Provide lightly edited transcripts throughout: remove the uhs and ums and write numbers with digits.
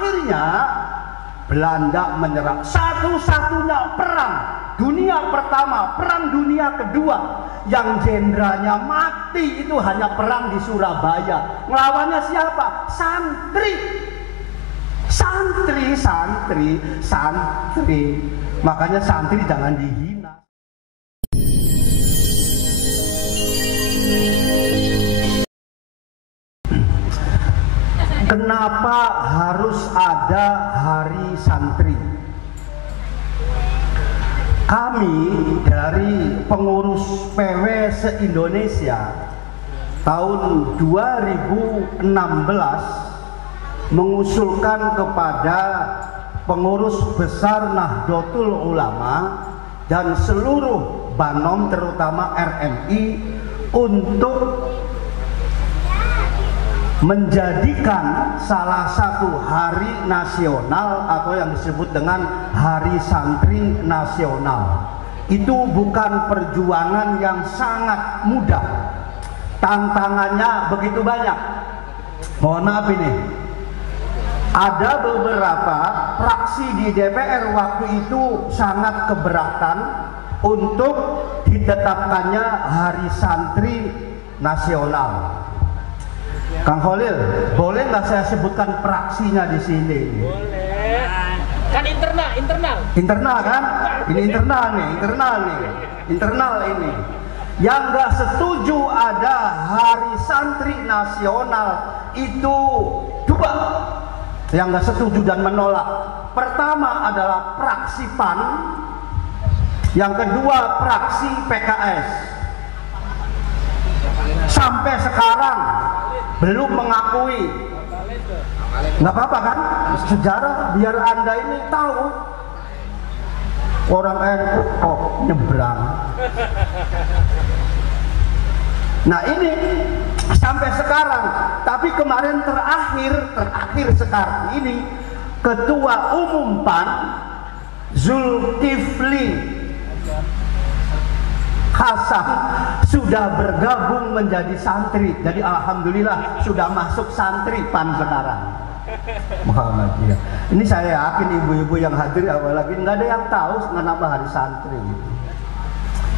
akhirnya Belanda menyerang. Satu-satunya perang dunia pertama, perang dunia kedua yang jenderalnya mati itu hanya perang di Surabaya. Ngelawannya siapa? Santri. Santri. Makanya santri jangan dihina. Kenapa harus ada hari santri? Kami dari pengurus PW se-Indonesia tahun 2016 mengusulkan kepada pengurus besar Nahdlatul Ulama dan seluruh Banom terutama RMI untuk menjadikan salah satu hari nasional atau yang disebut dengan Hari Santri Nasional. Itu bukan perjuangan yang sangat mudah, tantangannya begitu banyak. Mohon maaf ini, ada beberapa fraksi di DPR waktu itu sangat keberatan untuk ditetapkannya Hari Santri Nasional. Kang Khalil, boleh nggak saya sebutkan fraksinya di sini? Boleh. Kan internal kan? Ini internal ini. Yang nggak setuju ada Hari Santri Nasional itu dua. Yang nggak setuju dan menolak. Pertama adalah fraksi PAN, yang kedua fraksi PKS. Sampai sekarang belum mengakui. Nggak apa-apa kan? Sejarah biar Anda ini tahu. Orang NU kok nyebrang. Nah ini sampai sekarang. Tapi kemarin terakhir sekarang ini Ketua Umum PAN Zulkifli Hasan sudah bergabung menjadi santri. Jadi alhamdulillah sudah masuk santri PAN sekarang. Muhammadiyah. Ini saya yakin ibu-ibu yang hadir apalagi nggak ada yang tahu kenapa hari santri.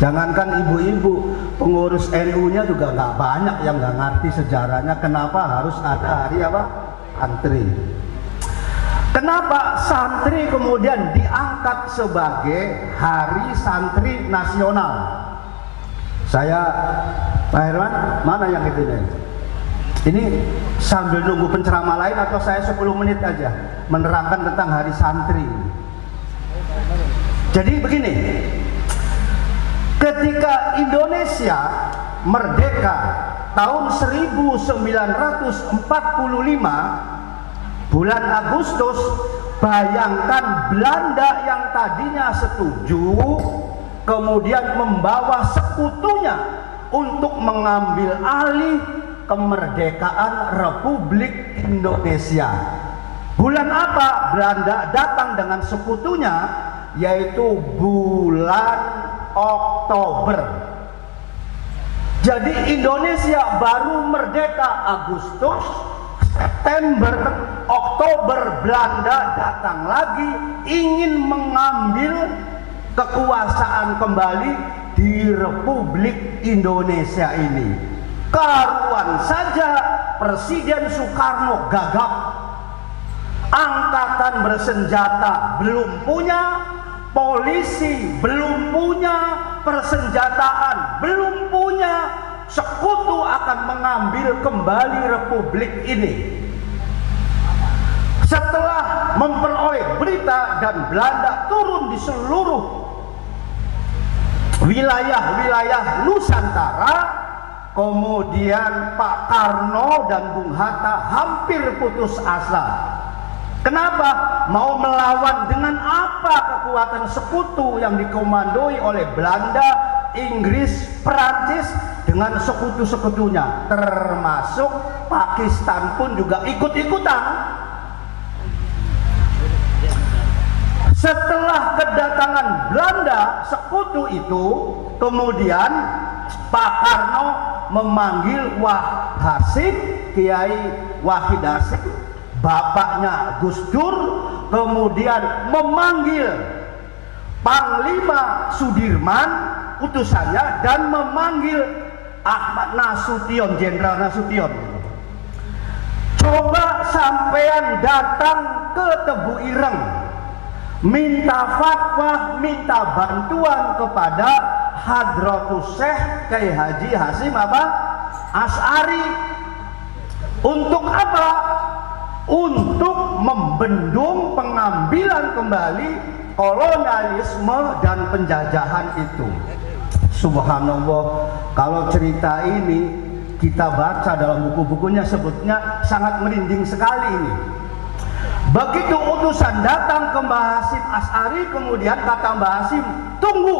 Jangankan ibu-ibu, pengurus NU-nya juga nggak banyak yang nggak ngerti sejarahnya kenapa harus ada hari apa? Santri. Kenapa santri kemudian diangkat sebagai Hari Santri Nasional? Saya, Pak Herman, mana yang itu nih? Ini sambil nunggu penceramah lain atau saya 10 menit aja menerangkan tentang Hari Santri. Jadi begini, ketika Indonesia merdeka tahun 1945 bulan Agustus, bayangkan Belanda yang tadinya setuju kemudian membawa sekutunya untuk mengambil alih kemerdekaan Republik Indonesia. Bulan apa Belanda datang dengan sekutunya? Yaitu bulan Oktober. Jadi Indonesia baru merdeka Agustus, September, Oktober Belanda datang lagi ingin mengambil kekuasaan kembali di Republik Indonesia ini. Karuan saja Presiden Soekarno gagap. Angkatan bersenjata belum punya, polisi belum punya, persenjataan belum punya. Sekutu akan mengambil kembali Republik ini. Setelah memperoleh berita dan Belanda turun di seluruh wilayah-wilayah Nusantara, kemudian Pak Karno dan Bung Hatta hampir putus asa. Kenapa? Mau melawan dengan apa kekuatan sekutu yang dikomandoi oleh Belanda, Inggris, Perancis dengan sekutu-sekutunya, termasuk Pakistan pun juga ikut-ikutan. Setelah kedatangan Belanda, sekutu itu, kemudian Pak Karno memanggil Wahid Hasim, Kiai Wahid Hasim, bapaknya Gus Dur, kemudian memanggil Panglima Sudirman utusannya dan memanggil Ahmad Nasution, Jenderal Nasution. Coba sampean datang ke Tebu Ireng, minta fatwa, minta bantuan kepada Hadratus Syekh Kiai Haji Hasyim Asy'ari. Untuk apa? Untuk membendung pengambilan kembali kolonialisme dan penjajahan itu. Subhanallah, kalau cerita ini kita baca dalam buku-bukunya sebutnya sangat merinding sekali ini. Begitu utusan datang ke Mbah Hasyim Asy'ari, kemudian kata Mbah Hasyim, tunggu,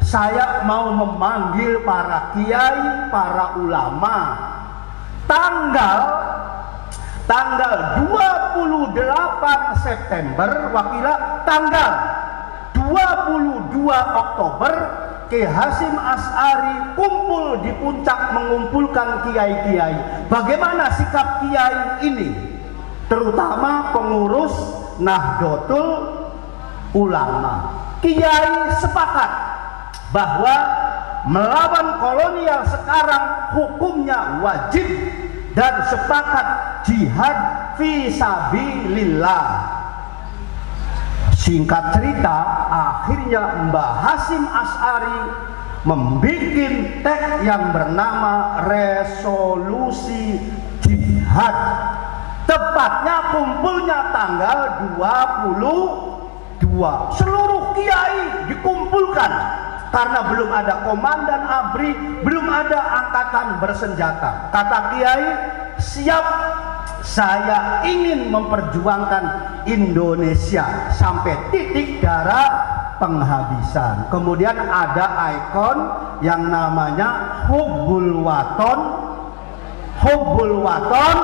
saya mau memanggil para kiai, para ulama. Tanggal 28 September, wakila tanggal 22 Oktober, Kiai Hasyim Asy'ari kumpul di puncak mengumpulkan kiai-kiai. Bagaimana sikap kiai ini? Terutama pengurus Nahdlatul Ulama. Kiai sepakat bahwa melawan kolonial sekarang hukumnya wajib dan sepakat jihad fisabilillah. Singkat cerita, akhirnya Mbah Hasyim Asy'ari membuat teks yang bernama Resolusi Jihad. Tepatnya kumpulnya tanggal 22. Seluruh kiai dikumpulkan karena belum ada komandan ABRI, belum ada angkatan bersenjata. Kata kiai, siap, saya ingin memperjuangkan Indonesia sampai titik darah penghabisan. Kemudian ada ikon yang namanya Hubbul Waton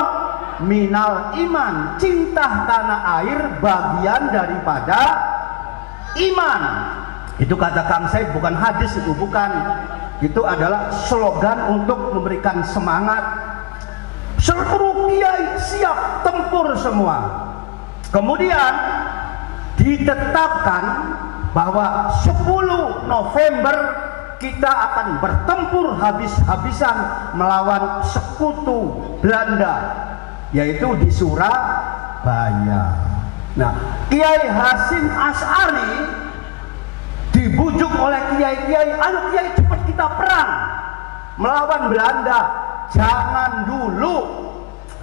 minal iman, cinta tanah air bagian daripada iman. Itu kata Kang Said, bukan hadis, itu bukan. Itu adalah slogan untuk memberikan semangat. Seluruh kiai siap tempur semua. Kemudian ditetapkan bahwa 10 November kita akan bertempur habis-habisan melawan sekutu Belanda, yaitu di Surabaya. Nah, Kiai Hasyim Asy'ari dibujuk oleh kiai-kiai, ayo kiai cepat kita perang melawan Belanda. Jangan dulu,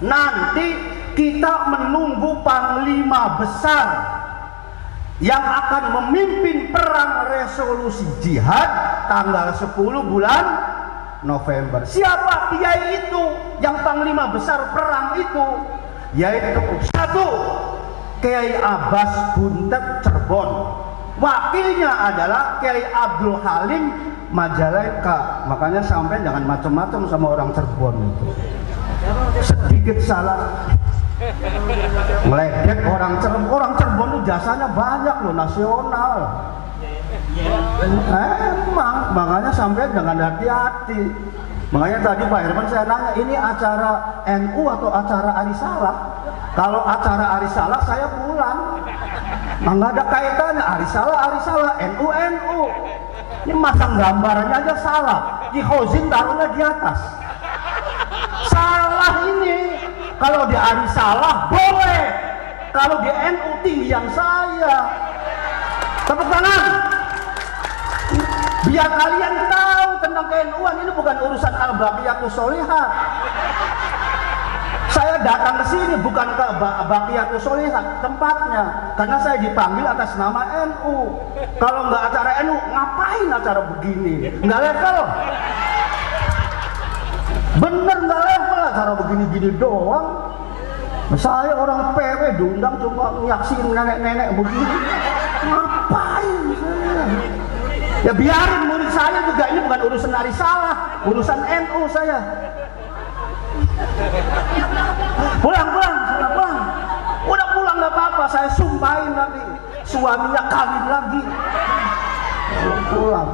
nanti kita menunggu panglima besar yang akan memimpin perang resolusi jihad tanggal 10 bulan November. Siapa kiai itu yang panglima besar perang itu? Yaitu 1, Kiai Abbas Buntet Cirebon. Wakilnya adalah Kiai Abdul Halim Majalengka. Makanya sampai jangan macam-macam sama orang Cirebon itu. Sedikit salah ngeledek orang Cirebon. Orang Cirebon itu jasanya banyak loh, nasional. Emang, makanya sampai jangan hati-hati. Makanya tadi Pak Herman saya nanya, ini acara NU atau acara Arisalah? Kalau acara Arisalah saya pulang. Nggak ada kaitannya, Arisalah, NU. Ini masang gambarnya aja salah. Di Hozin taruhnya di atas. Salah ini. Kalau di Arisalah boleh. Kalau di NU tinggi yang saya. Tepuk tangan. Biar kalian tahu tentang ke-NU-an, ini bukan urusan Al-Baqiyatus Sholihat. Saya datang ke sini bukan ke Baqiyatus Sholihat tempatnya, karena saya dipanggil atas nama NU. Kalau nggak acara NU, ngapain acara begini? Nggak level. Bener nggak level acara begini-gini doang. Saya orang PW diundang cuma nyaksin nenek-nenek begini. Ngapain saya? Ya biarin murid saya juga, ini bukan urusan Arisalah, urusan NU saya. Pulang. Udah pulang nggak apa-apa, saya sumpahin nanti suaminya kawin lagi. Pulang.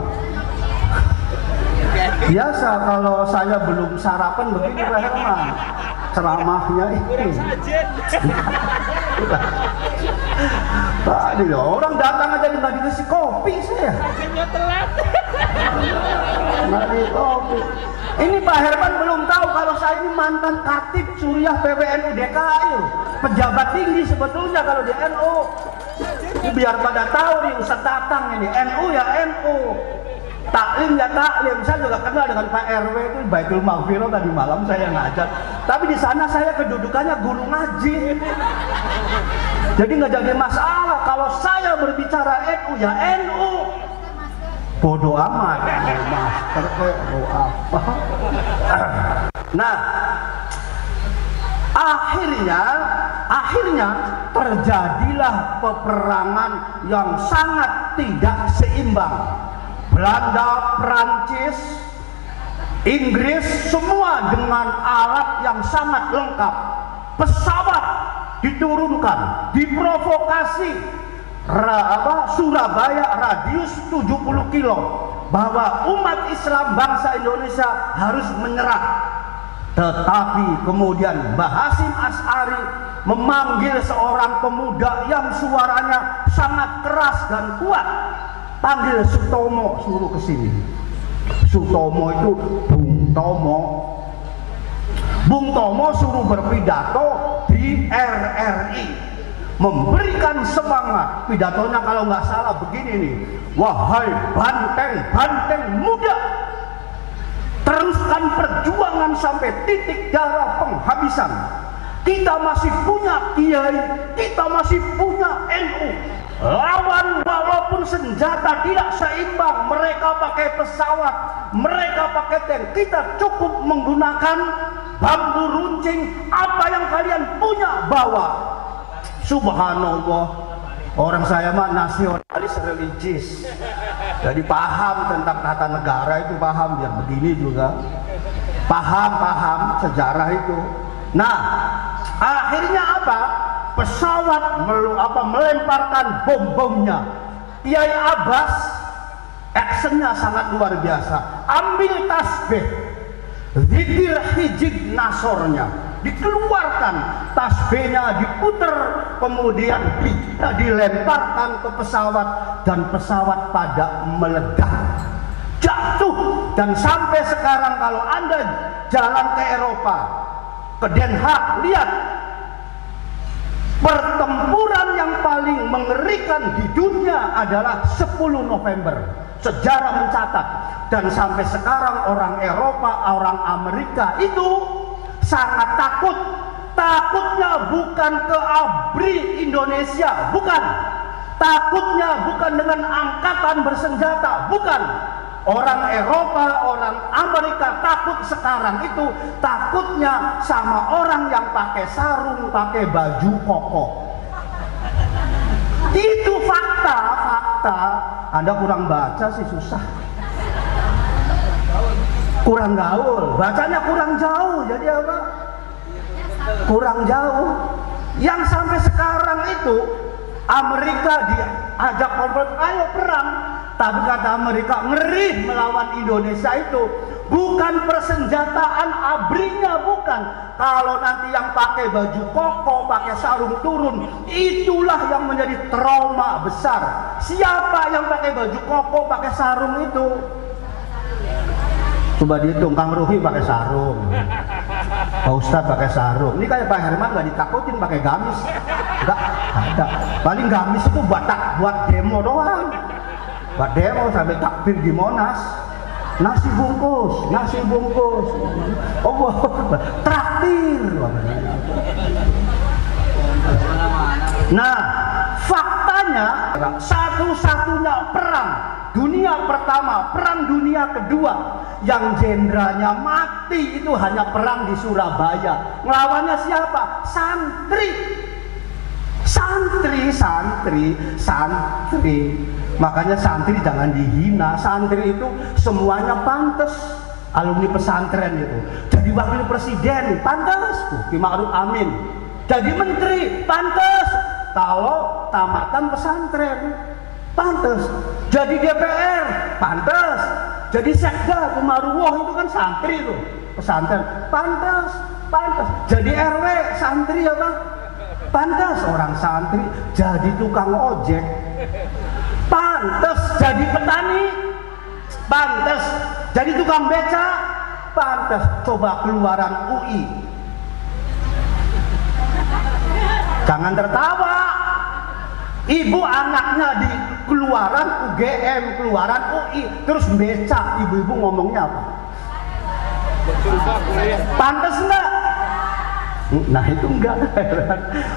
Biasa kalau saya belum sarapan begini Pak Herman. ceramahnya kurang itu. sajen. Tadi orang datang aja nggak dikasih kopi saya. Sajennya telat. Nggak di kopi. Ini Pak Herman belum tahu kalau saya ini mantan Katib Suriah PWNU DKI, pejabat tinggi sebetulnya kalau di NU. Biar pada tahu nih Ustadz Tatang ini, NU ya NU, taklim ya taklim. Saya juga kenal dengan Pak RW itu Baitul Maghfirah tadi malam saya ngajar. Tapi di sana saya kedudukannya guru ngaji. Jadi nggak jadi masalah kalau saya berbicara NU ya NU. Bodoh amat, master apa. Nah, akhirnya terjadilah peperangan yang sangat tidak seimbang. Belanda, Prancis, Inggris semua dengan alat yang sangat lengkap. Pesawat diturunkan, diprovokasi. Surabaya radius 70 kilo bahwa umat Islam bangsa Indonesia harus menyerah. Tetapi kemudian Mbah Hasyim Asy'ari memanggil seorang pemuda yang suaranya sangat keras dan kuat. Panggil Sutomo, suruh ke sini. Sutomo itu Bung Tomo. Bung Tomo suruh berpidato di RRI. Memberikan semangat. Pidatonya kalau nggak salah begini nih, wahai banteng-banteng muda, teruskan perjuangan sampai titik darah penghabisan. Kita masih punya kiai, kita masih punya NU. Lawan walaupun senjata tidak seimbang, mereka pakai pesawat, mereka pakai tank, kita cukup menggunakan bambu runcing. Apa yang kalian punya bawa. Subhanallah, orang saya mah nasionalis religius, jadi paham tentang tata negara itu, paham biar begini juga, paham sejarah itu. Nah, akhirnya apa? Pesawat melemparkan bom-bomnya. Kiai Abbas actionnya sangat luar biasa. Ambil tasbih, zikir hijib nasornya, dikeluarkan, tasbihnya diputer, kemudian dilemparkan ke pesawat dan pesawat pada meledak, jatuh. Dan sampai sekarang kalau Anda jalan ke Eropa, ke Den Haag, lihat pertempuran yang paling mengerikan di dunia adalah 10 November. Sejarah mencatat, dan sampai sekarang orang Eropa, orang Amerika itu sangat takut. Takutnya bukan ke ABRI Indonesia, bukan. Takutnya bukan dengan angkatan bersenjata, bukan. Orang Eropa, orang Amerika takut sekarang itu takutnya sama orang yang pakai sarung, pakai baju koko. Itu fakta. Anda kurang baca sih, susah. Kurang gaul, bacanya kurang jauh. Jadi apa? Kurang jauh. Yang sampai sekarang itu Amerika diajak komplit, ayo perang. Tapi kata Amerika, ngeri melawan Indonesia itu bukan persenjataan ABRI-nya, bukan. Kalau nanti yang pakai baju koko, pakai sarung turun, itulah yang menjadi trauma besar. Siapa yang pakai baju koko, pakai sarung itu? Coba dihitung, Kang Ruhi pakai sarung, Pak Ustadz pakai sarung. Ini kayak Pak Herman nggak ditakutin pakai gamis, nggak ada. Paling gamis itu buat demo doang, buat demo sampai takbir di Monas. Nasi bungkus, oh traktir. Nah, faktanya satu-satunya perang dunia pertama, perang dunia kedua yang jenderalnya mati itu hanya perang di Surabaya. Ngelawannya siapa? Santri. Makanya santri jangan dihina. Santri itu semuanya pantas. Alumni pesantren itu jadi wakil presiden, pantas tuh Ki Ma'ruf Amin. Jadi menteri, pantas. Kalau tamatan pesantren, pantas. Jadi DPR, pantas. Jadi sekda Kumaruwoh itu kan santri tuh, pesantren, pantas. pantas. Jadi RW santri apa? Pantas orang santri jadi tukang ojek. Pantas jadi petani. Pantas jadi tukang beca. Pantas. Coba keluaran UI. Jangan tertawa. Ibu anaknya di keluaran UGM, keluaran UI, terus beca, ibu-ibu ngomongnya apa? Pantas enggak? Nah itu enggak.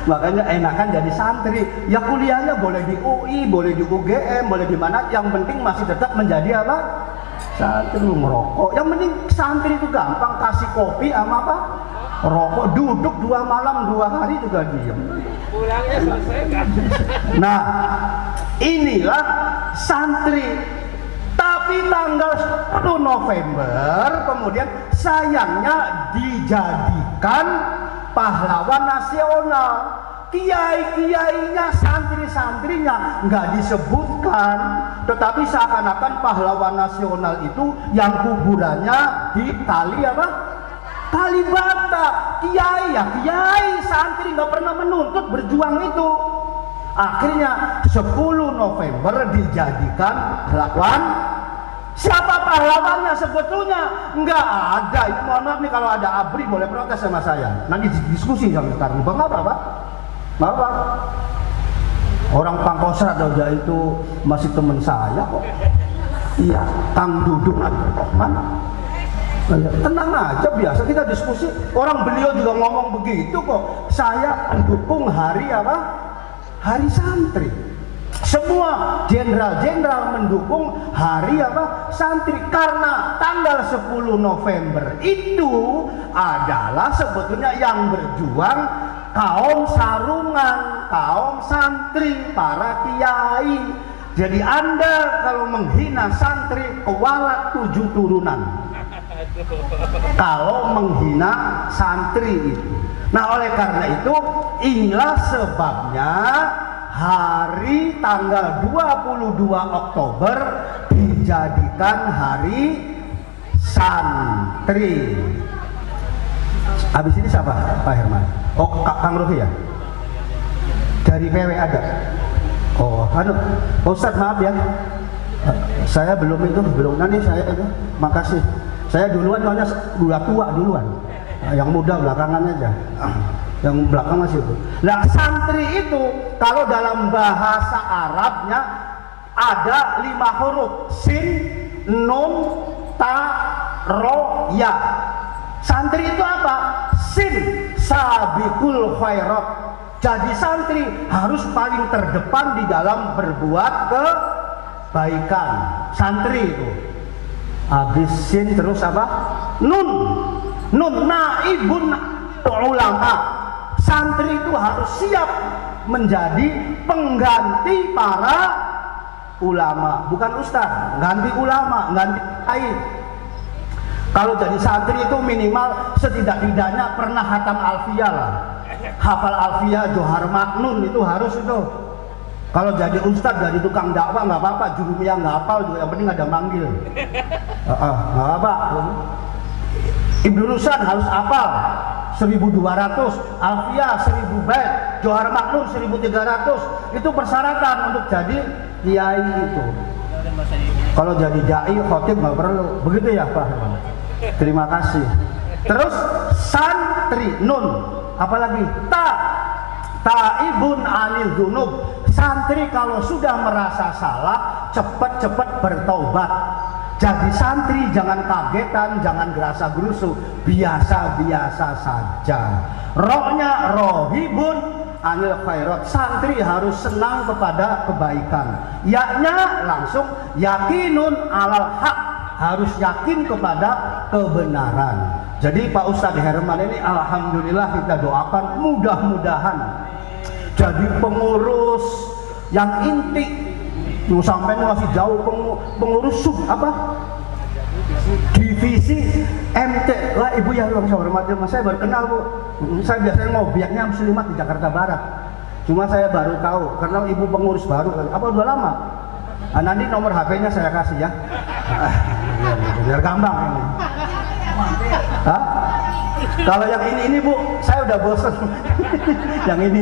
Makanya enakan jadi santri. Ya kuliahnya boleh di UI, boleh di UGM, boleh di mana, yang penting masih tetap menjadi apa? Santri. Merokok. Yang penting santri itu gampang, kasih kopi sama apa? Rokok, duduk 2 malam 2 hari juga diem. Pulangnya selesai kan? Nah, inilah santri. Tapi tanggal 10 November kemudian sayangnya dijadikan pahlawan nasional. Kiai-kiainya, santri-santrinya nggak disebutkan, tetapi seakan-akan pahlawan nasional itu yang kuburannya di kali apa? Kalibata. Kiai ya kiai, santri nggak pernah menuntut berjuang itu. Akhirnya 10 November dijadikan pahlawan. Siapa pahlawannya sebetulnya? Nggak ada. Itu mohon maaf nih kalau ada ABRI boleh protes sama saya. Nanti diskusi sampai sekarang. Bang apa Pak? Apa? Orang Pangkostrat aja itu masih teman saya kok. Iya, Kang Dudung Abdurrahman. Tenang aja, biasa kita diskusi. Orang beliau juga ngomong begitu kok. Saya mendukung hari apa? Hari santri. Semua jenderal-jenderal mendukung hari apa? Santri. Karena tanggal 10 November itu adalah sebetulnya yang berjuang kaum sarungan, kaum santri, para kiai. Jadi Anda kalau menghina santri, kewalat 7 turunan. Kalau menghina santri itu. Nah oleh karena itu inilah sebabnya hari tanggal 22 Oktober dijadikan hari santri. Habis ini siapa Pak Herman? Oh Kang Rufi ya? Dari PW ada? Oh Ustadz maaf ya, saya belum nanti saya itu, makasih. Saya duluan soalnya udah tua duluan. Yang muda belakangan aja. Yang belakang masih itu. Nah santri itu kalau dalam bahasa Arabnya ada 5 huruf: sin, nun, ta, ro, ya. Santri itu apa? Sin, sabiqul khairat. Jadi santri harus paling terdepan di dalam berbuat kebaikan. Santri itu. Habis sin terus apa? Nun. Nun naibun ulama. Santri itu harus siap menjadi pengganti para ulama, bukan ustaz, ganti ulama, ganti kiai. Kalau jadi santri itu minimal setidak-tidaknya pernah hatam alfiyah lah. Hafal alfiyah, johar maknun itu harus itu. Kalau jadi ustaz, jadi tukang dakwah nggak apa-apa, jurumiyah nggak hafal juga, yang penting ada manggil. Nggak apa. Ibnu Rusan harus hafal 1200, alfiyah 1000 bait, johar maknun 1300. Itu persyaratan untuk jadi kiai itu. Kalau jadi dai, khotib nggak perlu. Begitu ya Pak Herman? Terima kasih. Terus santri, nun, apalagi taibun anil dunub. Santri kalau sudah merasa salah, cepat-cepat bertaubat. Jadi santri jangan kagetan, jangan gerasa gerusu, biasa-biasa saja. Rohnya rohibun anil khairat. Santri harus senang kepada kebaikan. Yaknya langsung yakinun alal haq, harus yakin kepada kebenaran. Jadi Pak Ustadz Herman ini alhamdulillah kita doakan mudah-mudahan jadi pengurus yang inti. Sampai masih jauh pengurus divisi MT lah ibu ya, saya hormati, saya baru kenal Bu. Saya biasanya ngobiaknya Muslimat di Jakarta Barat, cuma saya baru tahu karena ibu pengurus baru. Apa udah lama? Nanti nomor HP-nya saya kasih ya. Biar gampang ini. Hah? Kalau yang ini Bu, saya udah bosen. Yang ini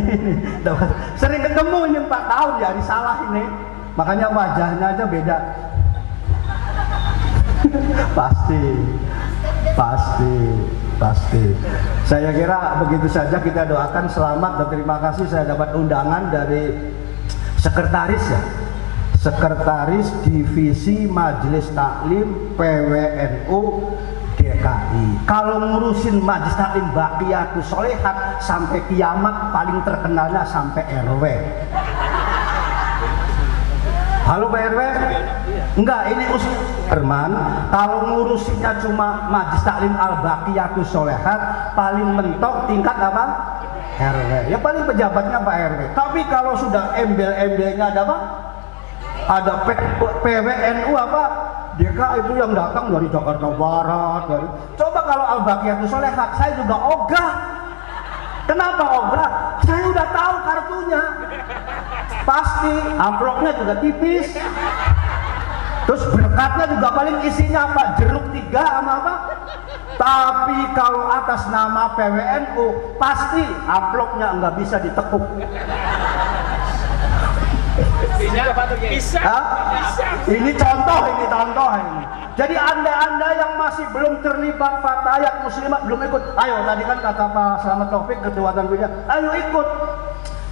udah bosen. Sering ketemu ini 4 tahun ya, salah ini. Makanya wajahnya aja beda. Pasti. Saya kira begitu saja, kita doakan selamat dan terima kasih saya dapat undangan dari sekretaris ya. Sekretaris Divisi Majelis Taklim PWNU DKI. Kalau ngurusin Majelis Taklim Baqiyatus Sholihat sampai kiamat paling terkenalnya sampai RW. Halo Pak RW? Enggak, ini Ustaz Herman. Kalau ngurusinnya cuma Majelis Taklim Al-Baqiyatus Sholihat paling mentok tingkat apa? RW. Ya paling pejabatnya Pak RW. Tapi kalau sudah embel-embelnya ada apa? Ada PWNU apa? DKI itu yang datang dari Jakarta Barat, dari. Coba kalau Al-Baqiyatus Sholihat, saya juga ogah. Kenapa ogah? Saya udah tahu kartunya. Pasti amplopnya juga tipis. Terus berkatnya juga paling isinya apa? Jeruk 3 sama apa? Tapi kalau atas nama PWNU pasti amplopnya nggak bisa ditekuk. Bisa. Ini contoh ini. Jadi anda yang masih belum terlibat Fatayat Muslimat belum ikut. Ayo, tadi kan kata Pak Slamet Taufik Ketua Tanwiyah, ayo ikut.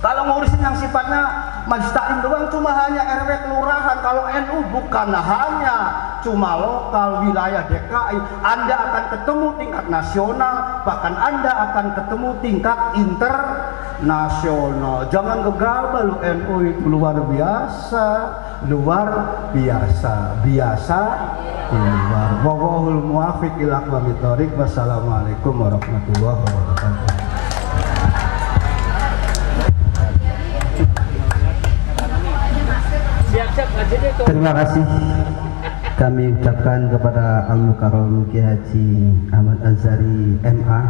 Kalau ngurusin yang sifatnya Majelis Taklim doang cuma hanya RW kelurahan. Kalau NU bukan hanya cuma lokal wilayah DKI, Anda akan ketemu tingkat nasional, bahkan Anda akan ketemu tingkat internasional. Jangan gegabah lu, NU itu luar biasa, biasa di luar. Wallahul muwaffiq ila aqwamit thoriq. Wassalamualaikum warahmatullahi wabarakatuh. Terima kasih kami ucapkan kepada Al Mukarram Kiai Haji Ahmad Azhari MA